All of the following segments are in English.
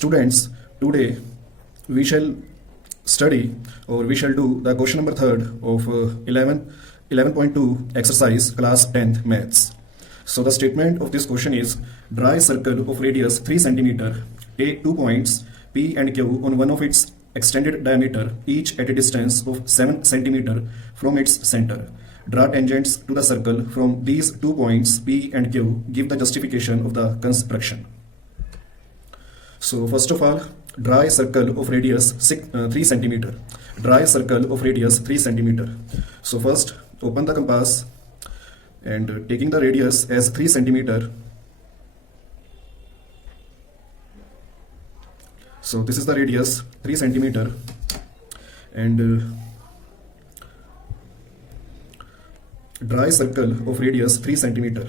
Students, today we shall study or we shall do the question number 3rd of 11.2 exercise class 10th maths. So the statement of this question is, draw a circle of radius 3 centimeter, take 2 points P and Q on one of its extended diameter, each at a distance of 7 centimeter from its center. Draw tangents to the circle from these 2 points P and Q. Give the justification of the construction. So first of all, draw a circle of radius 3 centimeter. Draw a circle of radius 3 centimeter. So first, open the compass and taking the radius as 3 centimeter. So this is the radius 3 centimeter, and draw a circle of radius 3 centimeter.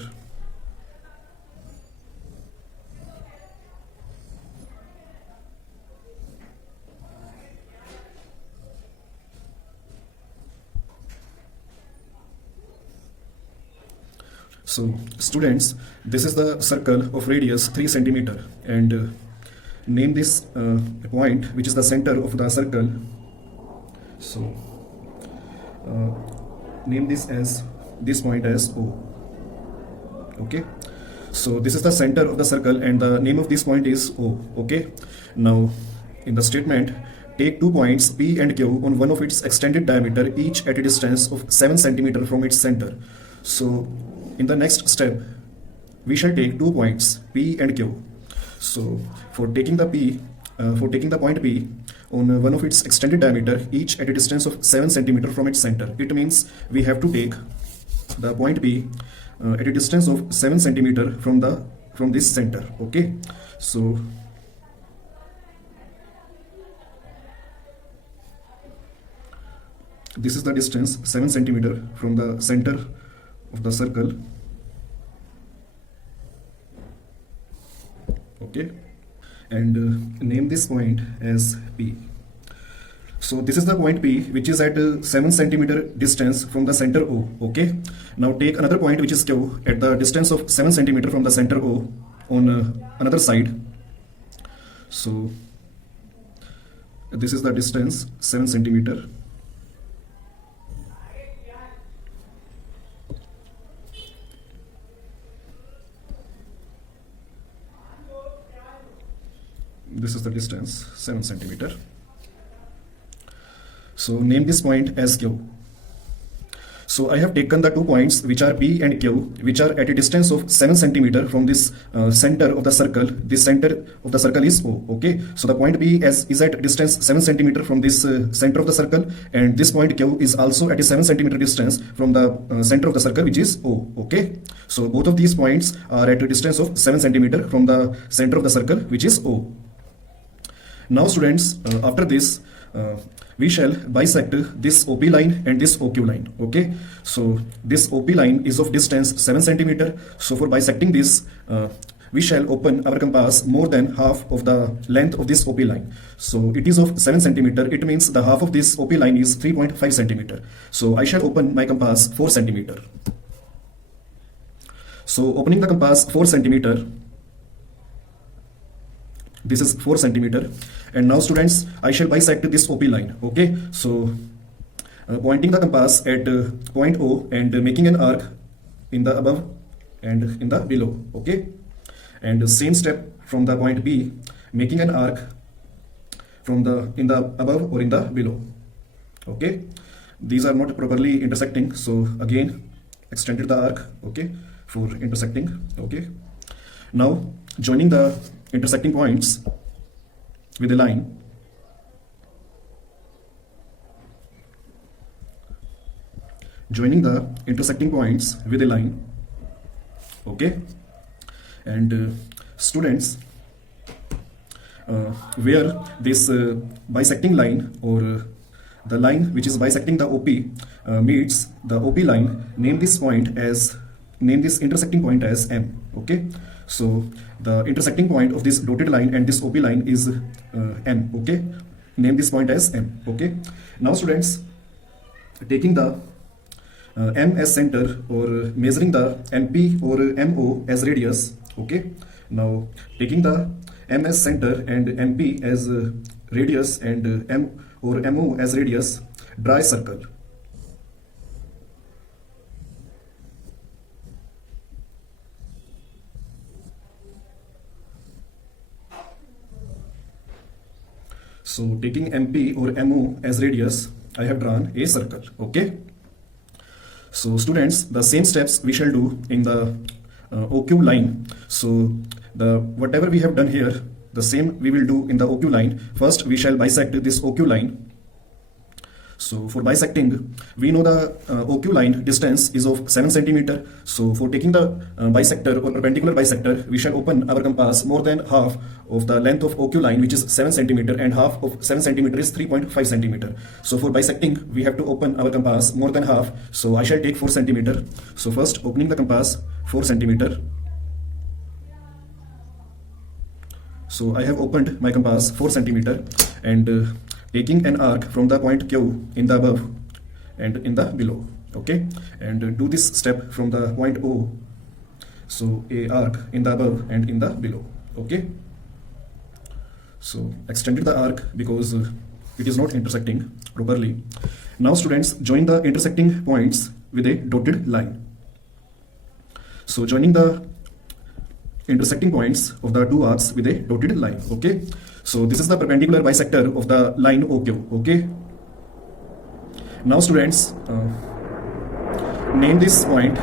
So students, this is the circle of radius 3 centimeter, and name this point which is the center of the circle. So name this point as O. Okay, so this is the center of the circle and the name of this point is O. Okay, now in the statement, take 2 points P and Q on one of its extended diameter, each at a distance of 7 centimeter from its center. So in the next step, we shall take 2 points P and Q. So for taking the point P on one of its extended diameter, each at a distance of 7 centimeter from its center, it means we have to take the point P at a distance of 7 centimeter from this center. Okay, so this is the distance 7 centimeter from the center of the circle. Okay, and name this point as P. So this is the point P which is at 7 centimeter distance from the center O. Okay, now take another point which is Q at the distance of 7 centimeter from the center O on another side. So this is the distance 7 centimeter. This is the distance 7 centimeter. So name this point as Q. So I have taken the 2 points which are P and Q, which are at a distance of 7 centimeter from this center of the circle. This center of the circle is O. Okay, so the point P is at distance 7 centimeter from this center of the circle, and this point Q is also at a 7 centimeter distance from the center of the circle, which is O. Okay, so both of these points are at a distance of 7 centimeter from the center of the circle, which is O. Now students, after this, we shall bisect this OP line and this OQ line. Okay, so this OP line is of distance 7 centimeter. So for bisecting this, we shall open our compass more than half of the length of this OP line. So it is of 7 centimeter. It means the half of this OP line is 3.5 centimeter. So I shall open my compass 4 centimeter. So opening the compass 4 centimeter, this is 4 centimeter, and now students, I shall bisect this OP line. Okay, so pointing the compass at point O and making an arc in the above and in the below. Okay, and same step from the point B, making an arc from in the above or in the below. Okay, these are not properly intersecting, so again extended the arc. Okay, for intersecting. Okay, now joining the intersecting points with a line. Joining the intersecting points with a line. Okay, and students, where this bisecting line or the line which is bisecting the OP meets the OP line, name this intersecting point as M. Okay, so the intersecting point of this dotted line and this OP line is M. Okay, name this point as M. Okay, now students, taking the M as center or measuring the MP or MO as radius. Okay, now taking the M as center and MP as radius and M or MO as radius, draw a circle. So taking MP or MO as radius, I have drawn a circle. Okay. So students, the same steps we shall do in the OQ line. So the whatever we have done here, the same we will do in the OQ line. First, we shall bisect this OQ line. So for bisecting, we know the OQ line distance is of 7 centimeter. So for taking the bisector or perpendicular bisector, we shall open our compass more than half of the length of OQ line, which is 7 centimeter, and half of 7 centimeter is 3.5 centimeter. So for bisecting, we have to open our compass more than half. So I shall take 4 centimeter. So first opening the compass 4 centimeter. So I have opened my compass 4 centimeter and taking an arc from the point Q in the above and in the below. Okay, and do this step from the point O. So a arc in the above and in the below. Okay, so extended the arc because it is not intersecting properly. Now students, join the intersecting points with a dotted line. So joining the intersecting points of the two arcs with a dotted line. Okay, so this is the perpendicular bisector of the line OQ. Okay, now students, name this point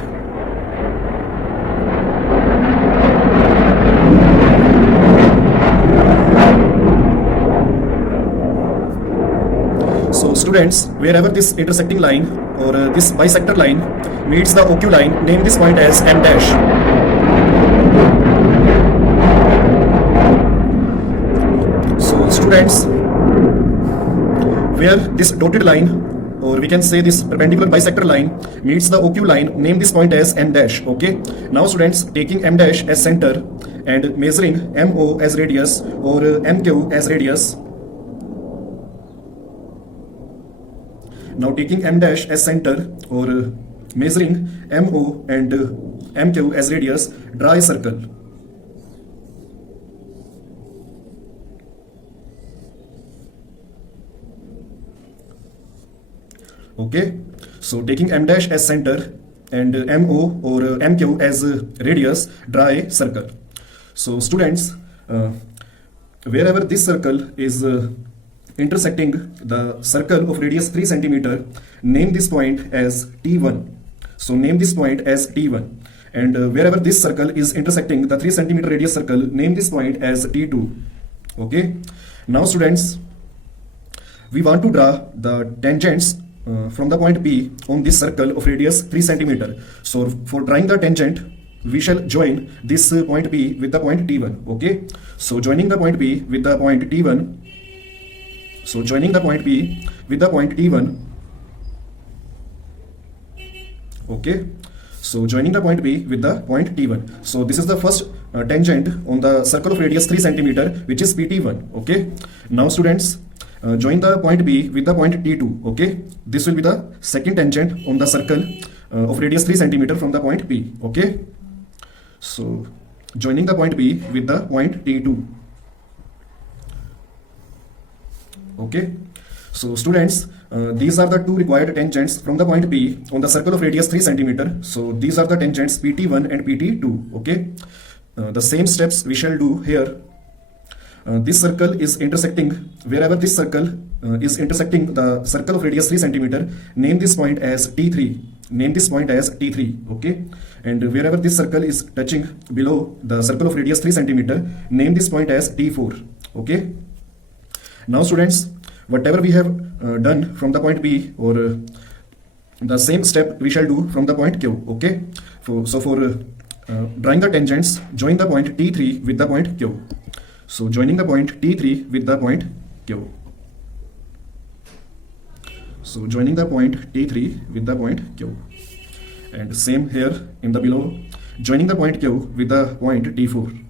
So students, wherever this intersecting line or this bisector line meets the OQ line, name this point as M dash. Students, where this dotted line, or we can say this perpendicular bisector line, meets the OQ line, name this point as M dash. Okay, now students, taking M dash as center and measuring MO as radius or MQ as radius. Now taking M dash as center or measuring MO and MQ as radius, draw a circle. Okay, so taking M dash as center and MO or MQ as radius, draw a circle. So students, wherever this circle is intersecting the circle of radius 3 centimeter, name this point as T1. So name this point as T1. And wherever this circle is intersecting the 3 centimeter radius circle, name this point as T2. Okay, now students, we want to draw the tangents from the point P on this circle of radius 3 centimeter. So for drawing the tangent, we shall join this point P with the point T1. Okay, so joining the point P with the point T1. So joining the point P with the point T1. Okay, so joining the point P with the point T1. So this is the first tangent on the circle of radius 3 centimeter, which is PT1. Okay, now students, join the point B with the point T2. Okay, this will be the second tangent on the circle of radius 3 centimeter from the point P. Okay, so joining the point B with the point T2. Okay, so students, these are the two required tangents from the point P on the circle of radius 3 centimeter. So these are the tangents PT1 and PT2. Okay, the same steps we shall do here. This circle is intersecting, wherever this circle is intersecting the circle of radius 3 centimeter, name this point as T3. Name this point as T3. Okay, and wherever this circle is touching below the circle of radius 3 centimeter, name this point as T4. Okay, now students, whatever we have done from the point B, or the same step we shall do from the point Q. Okay, so for drawing the tangents, join the point T3 with the point Q. So joining the point T3 with the point Q. So joining the point T3 with the point Q. And same here in the below, joining the point Q with the point T4.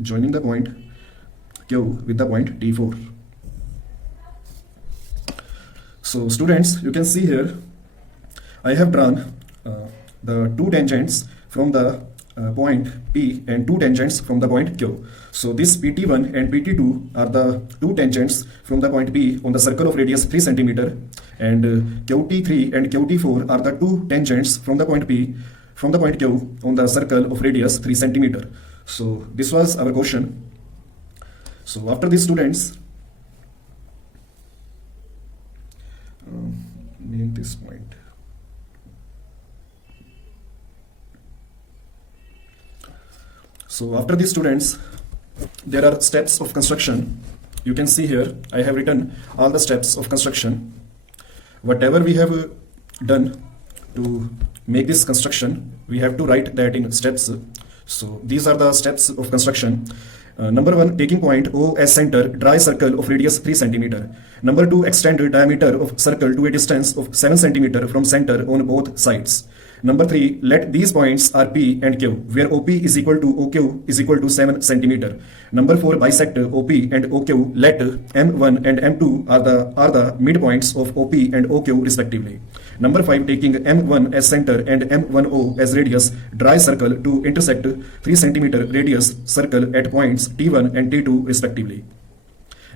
Joining the point Q with the point T4. So students, you can see here, I have drawn the two tangents from the point P and two tangents from the point Q. So this PT1 and PT2 are the two tangents from the point P on the circle of radius 3 centimeter, and QT3 and QT4 are the two tangents from the point P from the point Q on the circle of radius 3 centimeter. So this was our question. So after this, students, name this point. So after this, students, there are steps of construction. You can see here I have written all the steps of construction. Whatever we have done to make this construction, we have to write that in steps. So these are the steps of construction. Number 1, taking point O as center, draw a circle of radius 3 centimeter. Number 2, extend the diameter of circle to a distance of 7 centimeter from center on both sides. Number 3, let these points are P and Q, where OP is equal to OQ is equal to 7 centimeter. Number 4, bisect OP and OQ, let M1 and M2 are the midpoints of OP and OQ respectively. Number 5, taking M1 as center and M10 as radius, draw a circle to intersect 3 centimeter radius circle at points T1 and T2 respectively.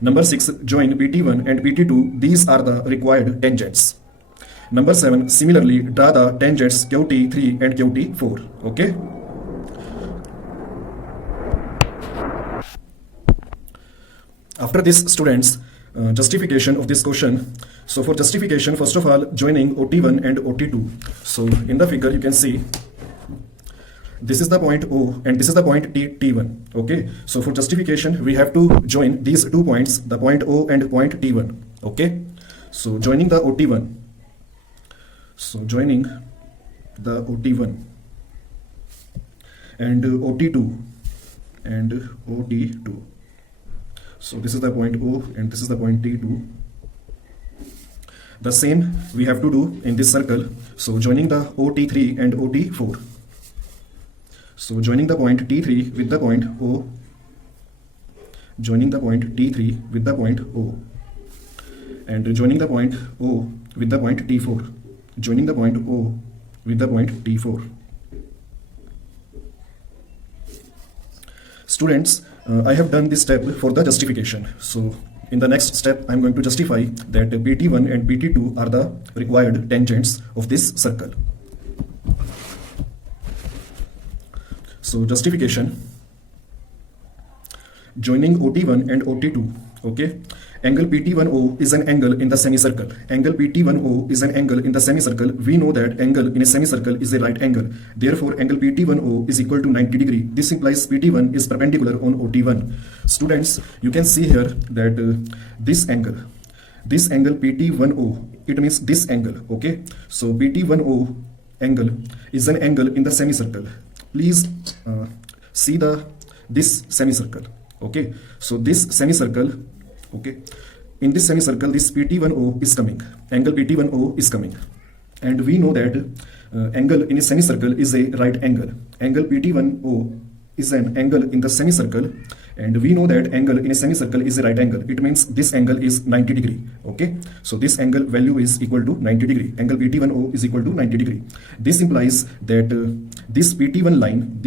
Number 6, join PT1 and PT2, these are the required tangents. Number 7, similarly draw the tangents QT3 and QT4. Okay. After this, students, justification of this question. So for justification, first of all, joining OT1 and OT2. So in the figure you can see this is the point O and this is the point T1. Okay. So for justification, we have to join these 2 points, the point O and point T1. Okay. So joining the OT1. So joining the OT1 and OT2 and OT2. So this is the point O and this is the point T2. The same we have to do in this circle. So joining the OT3 and OT4. So joining the point T3 with the point O. Joining the point T3 with the point O. And joining the point O with the point T4. Joining the point O with the point T4. Students, I have done this step for the justification. So in the next step, I'm going to justify that PT1 and PT2 are the required tangents of this circle. So justification, joining OT1 and OT2. Okay. Angle PT1O is an angle in the semicircle. Angle PT1O is an angle in the semicircle. We know that angle in a semicircle is a right angle. Therefore, angle PT1O is equal to 90 degree. This implies PT1 is perpendicular on OT1. Students, you can see here that this angle PT1O, it means this angle. Okay. So PT1O angle is an angle in the semicircle. Please see this semicircle. Okay. So this semicircle. Okay, in this semicircle, this PT1O is coming, angle PT1O is coming, and we know that angle in a semicircle is a right angle. Angle PT1O is an angle in the semicircle, and we know that angle in a semicircle is a right angle. It means this angle is 90 degree. Okay, so this angle value is equal to 90 degree. Angle PT1O is equal to 90 degree. This implies that this PT1 line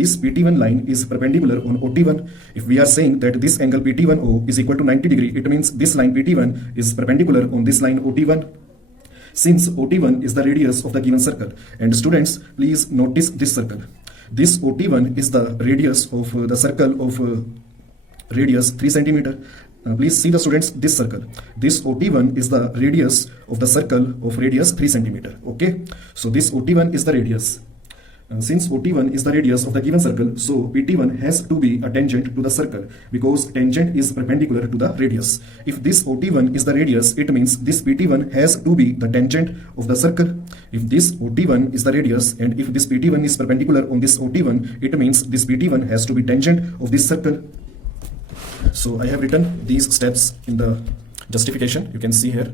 is perpendicular on OT1. If we are saying that this angle PT1O is equal to 90 degree, it means this line PT1 is perpendicular on this line OT1. Since OT1 is the radius of the given circle, and students, please notice this circle. This OT1 is the radius of the circle of radius 3 centimeter. Please see the students, this circle. This OT1 is the radius of the circle of radius 3 centimeter. Okay. So this OT1 is the radius. Since OT1 is the radius of the given circle, so PT1 has to be a tangent to the circle because tangent is perpendicular to the radius. If this OT1 is the radius, it means this PT1 has to be the tangent of the circle. If this OT1 is the radius and if this PT1 is perpendicular on this OT1, it means this PT1 has to be tangent of this circle. So I have written these steps in the justification. You can see here.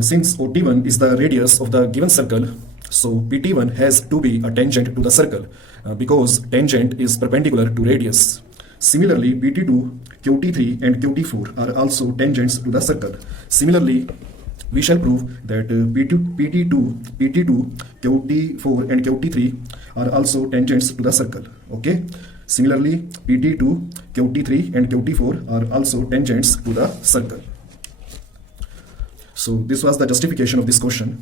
Since OT1 is the radius of the given circle, so PT1 has to be a tangent to the circle because tangent is perpendicular to radius. Similarly, PT2, QT3 and QT4 are also tangents to the circle. Similarly, we shall prove that PT2, QT4 and QT3 are also tangents to the circle. Okay. Similarly, PT2, QT3 and QT4 are also tangents to the circle. So this was the justification of this question.